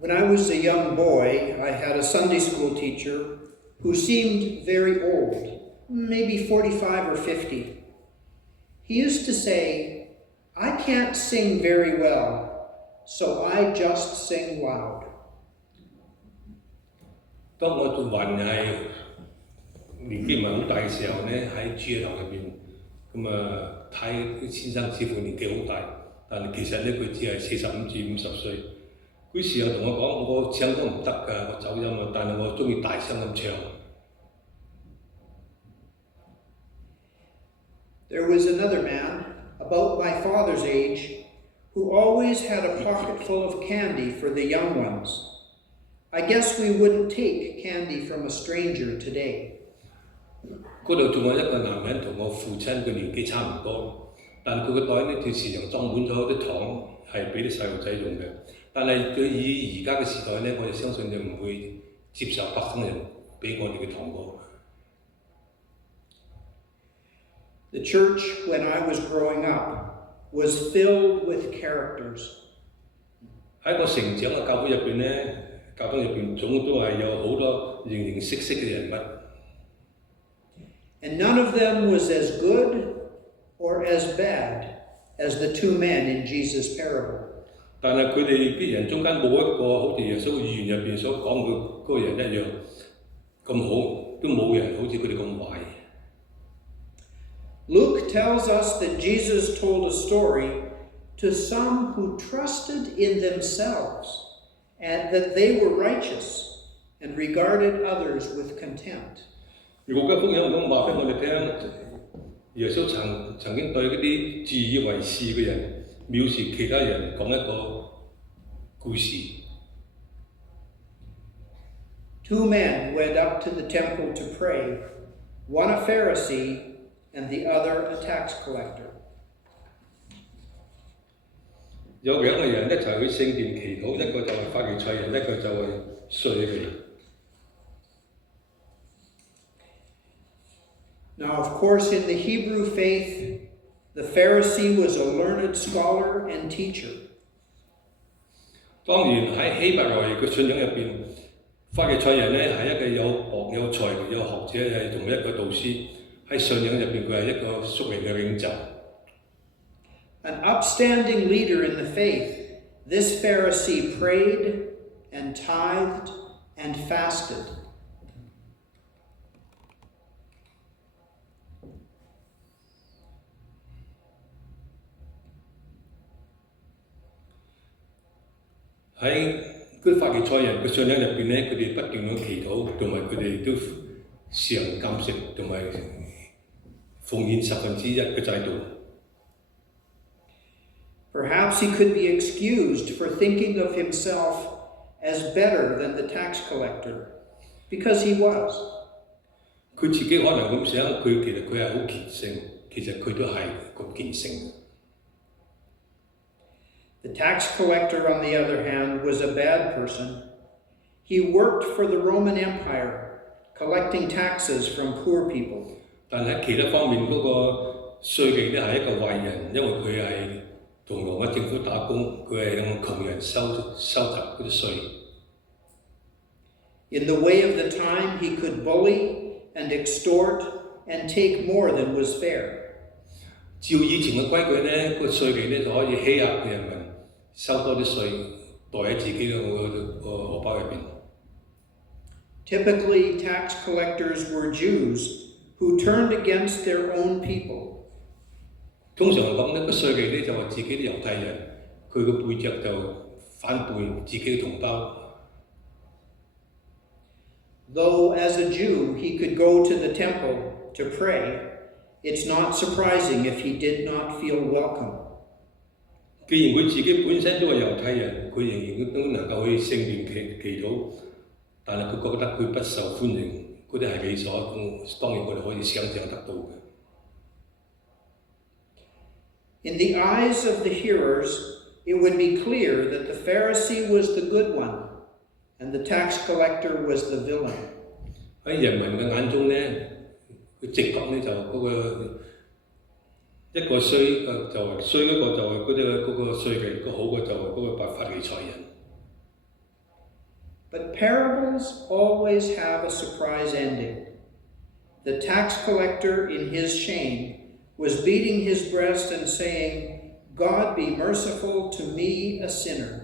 When I was a young boy, I had a Sunday school teacher who seemed very old, maybe 45 or 50. He used to say, "I can't sing very well, so I just sing loud." 當我仲還係年紀唔係好大嘅時候咧，喺主日堂入邊，咁睇啲先生師傅年紀好大，但係其實咧佢只係45至50歲。佢時候同我講：我唱歌唔得㗎，我走音啊，但係我中意大聲咁唱。There was another man, about my father's age, who always had a pocket full of candy for the young ones. I guess we wouldn't take candy from a stranger today. 嗰度仲有一個男人同我父親嘅年紀差唔多，但佢個袋呢條時常裝滿咗啲糖，係俾啲細路仔用嘅。但係對於而家嘅時代咧，我哋相信就唔會接受陌生人俾我哋嘅糖果。The church, when I was growing up, was filled with characters. 喺我成長嘅教會入邊咧，教堂入邊總都係有好多形形色色嘅人物。And none of them was as good or as bad as the two men in Jesus' parable. 但係佢哋啲人中間冇一個好似耶穌預言入邊所講嘅嗰個人一樣咁好，都冇人好似佢哋咁壞。Luke tells us that Jesus told a story to some who trusted in themselves and that they were righteous and regarded others with contempt. 如果嘅福音咁話俾我哋聽，耶穌曾經對嗰啲自以為是嘅人藐視其他人講一個故事。Two men went up to the temple to pray, one a Pharisee and the other a tax collector. 有兩個人一齊去聖殿祈禱，一個就係法利賽人，一個就係稅嘅人。Now, of course, in the Hebrew faith, the Pharisee was a learned scholar and teacher. 當然喺希伯來嘅信仰入邊，法利賽人咧係一個有學有才有學者，係同一個導師。喺信仰入邊，佢係一個屬靈嘅領袖。An upstanding leader in the faith, this Pharisee prayed and tithed and fasted. 喺嗰啲法利賽人嘅信仰入邊咧，佢哋不斷咁祈禱，同埋佢哋都常禁食，同埋奉獻1/10嘅制度。Perhaps he could be excused for thinking of himself as better than the tax collector, because he was. 佢自己可能咁想，其實佢係好虔誠，其實佢都係咁虔誠。The tax collector, on the other hand, was a bad person. He worked for the Roman Empire, collecting taxes from poor people. 但喺其他方面嗰個稅吏咧係一個壞人，因為佢係同羅馬政府打工，佢係向窮人收集嗰啲稅。In the way of the time, he could bully and extort and take more than was fair. 照以前嘅規矩咧，個稅吏咧就可以欺壓人民，收多啲稅，袋喺自己嘅荷包入邊。Typically, tax collectors were Jews who turned against their own people. 通常嚟講呢個稅吏咧就話自己啲猶太人，佢嘅背脊就反背自己嘅同胞。Though as a Jew he could go to the temple to pray, it's not surprising if he did not feel welcome. 既然佢自己本身都係猶太人，佢仍然都能夠去聖殿祈禱，但係佢覺得佢不受歡迎，嗰啲係理所當然，我哋可以想像得到嘅。In the eyes of the hearers, it would be clear that the Pharisee was the good one, and the tax collector was the villain. 喺人民嘅眼中咧，佢直覺咧就嗰個一個衰嘅就係衰嗰個就係嗰個衰嘅，個好嘅就係嗰個發理財人。But parables always have a surprise ending. The tax collector, in his shame, was beating his breast and saying, God be merciful to me, a sinner.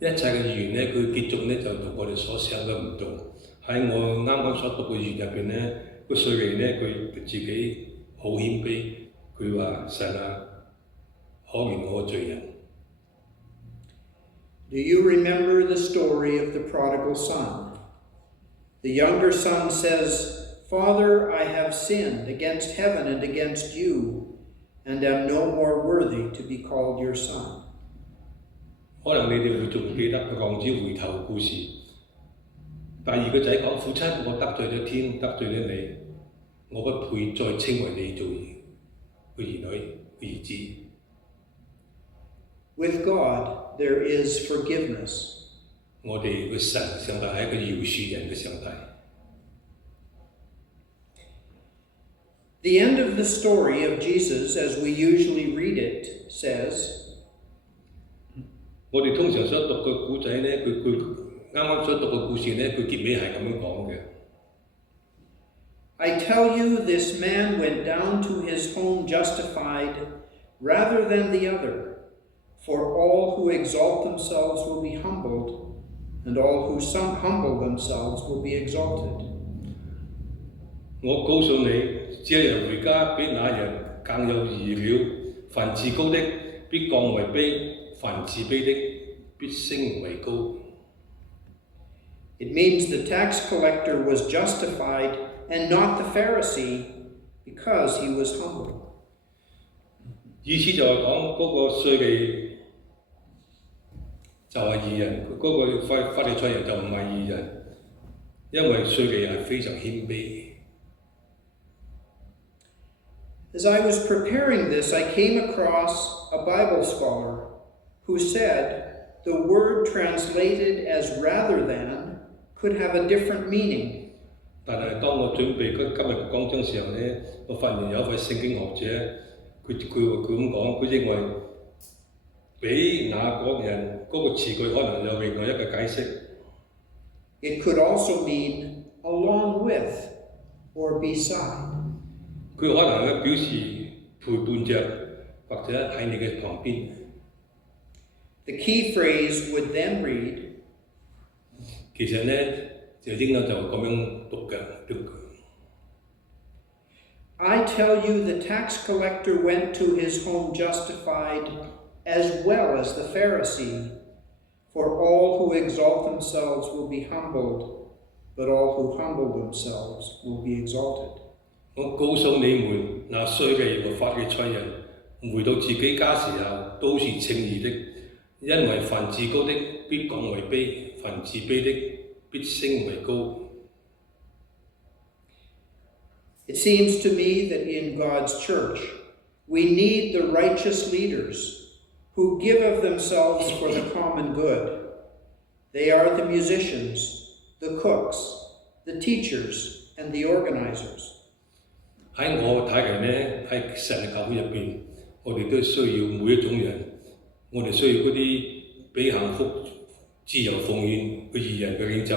一切嘅預言咧，佢結束咧就同我哋所想嘅唔同。喺我啱啱所讀嘅預言入邊咧，個稅吏咧佢自己好謙卑，佢話神啊，可憐我個罪人。Do you remember the story of the prodigal son? The younger son says, Father, I have sinned against heaven and against you, and am no more worthy to be called your son. 可能你哋會仲記得個浪子回頭故事。第二個仔講：父親，我得罪咗天，得罪咗你，我不配再稱為你做個兒女、兒子。With God, there is forgiveness. 我哋嘅神上帝係一個饒恕人嘅上帝。The end of the story of Jesus, as we usually read it, says, 我哋通常所讀嘅古仔咧，佢啱啱所讀嘅故事咧，佢結尾係咁樣講嘅。I tell you, this man went down to his home justified rather than the other. For all who exalt themselves will be humbled, and all who humble themselves will be exalted. 我告訴你，這人回家比那人更有義了。凡自高的必降為卑，凡自卑的必升為高。It means the tax collector was justified and not the Pharisee because he was humble. 意思就係講嗰個稅吏就係義人，嗰個法利賽人就唔係義人，因為稅吏係非常謙卑。As I was preparing this, I came across a Bible scholar who said the word translated as rather than could have a different meaning. 但係當我準備今日嘅講章時候咧，我發現有一位聖經學者，佢咁講，佢認為比那個人嗰個詞句可能有另外一個解釋。It could also mean along with or beside. 佢可能咧表示陪伴着，或者喺你嘅旁邊。The key phrase would then read, 其實咧就應該就咁樣讀嘅。I tell you, the tax collector went to his home justified as well as the Pharisee. For all who exalt themselves will be humbled, but all who humble themselves will be exalted. 我告訴你們，那稅吏和法利賽人回到自己家時候，都是稱義的，因為凡自高的必降為卑，凡自卑的必升為高。It seems to me that in God's church, we need the righteous leaders who give of themselves for the common good. They are the musicians, the cooks, the teachers, and the organizers. 喺我睇嚟咧，喺神嘅教會入邊，我哋都需要每一種人，我哋需要嗰啲俾幸福、自由奉獻嘅義人嘅領袖，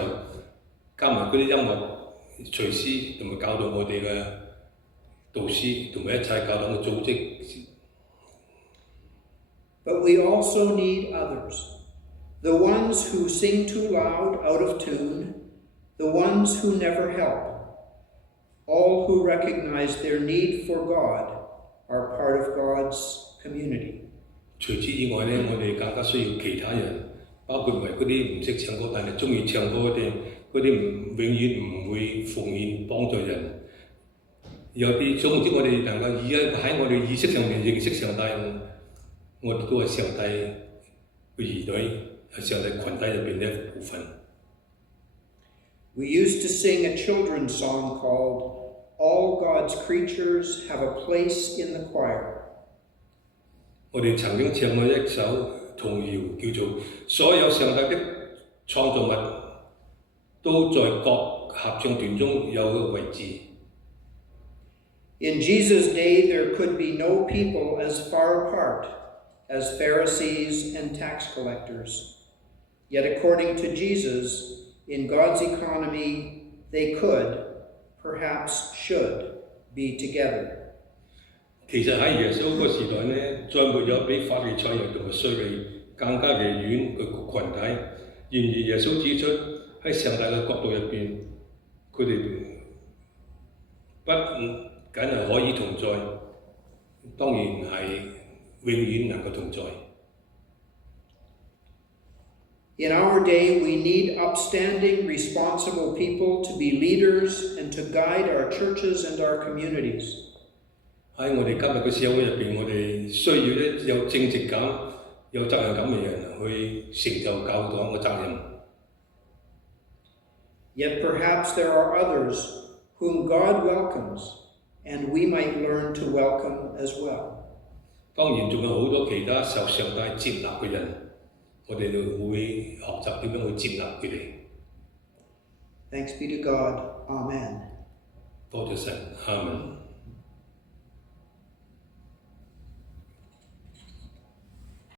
加埋嗰啲音樂隨師同埋教導我哋嘅導師，同埋一切教導嘅組織。But we also need others, the ones who sing too loud out of tune, the ones who never help. All who recognize their need for God are part of God's community. 除此以外咧，我哋更加需要其他人，包括埋嗰啲唔識唱歌但係中意唱歌嗰啲永遠唔會奉獻幫助人。有啲總之，我哋能夠喺我哋意識上面認識上帝，我哋都係上帝嘅兒女，係上帝群體入邊嘅一部分。We used to sing a children's song called All God's Creatures Have a Place in the Choir. 我哋曾經唱過一首童謠，叫做《所有上帝的創造物都在各合唱團中有個位置。In Jesus' day, there could be no people as far apart as Pharisees and tax collectors. Yet according to Jesus, in God's economy, they could, perhaps should, be together. 其實喺耶穌嗰個時代呢，再沒有比法利賽人同埋稅吏更加離遠嘅群體。然而耶穌指出喺上帝嘅角度入邊，佢哋不僅係可以同在，當然係永遠能夠同在。In our day, we need upstanding, responsible people to be leaders and to guide our churches and our communities. 喺我哋今日嘅社會入邊，我哋需要咧有正直感、有責任感嘅人去成就教黨嘅責任。Yet perhaps there are others whom God welcomes, and we might learn to welcome as well. 當然仲有好多其他受上帝接納嘅人，我哋就會學習點樣去接納佢哋。Thanks be to God. Amen. 多謝神，阿門。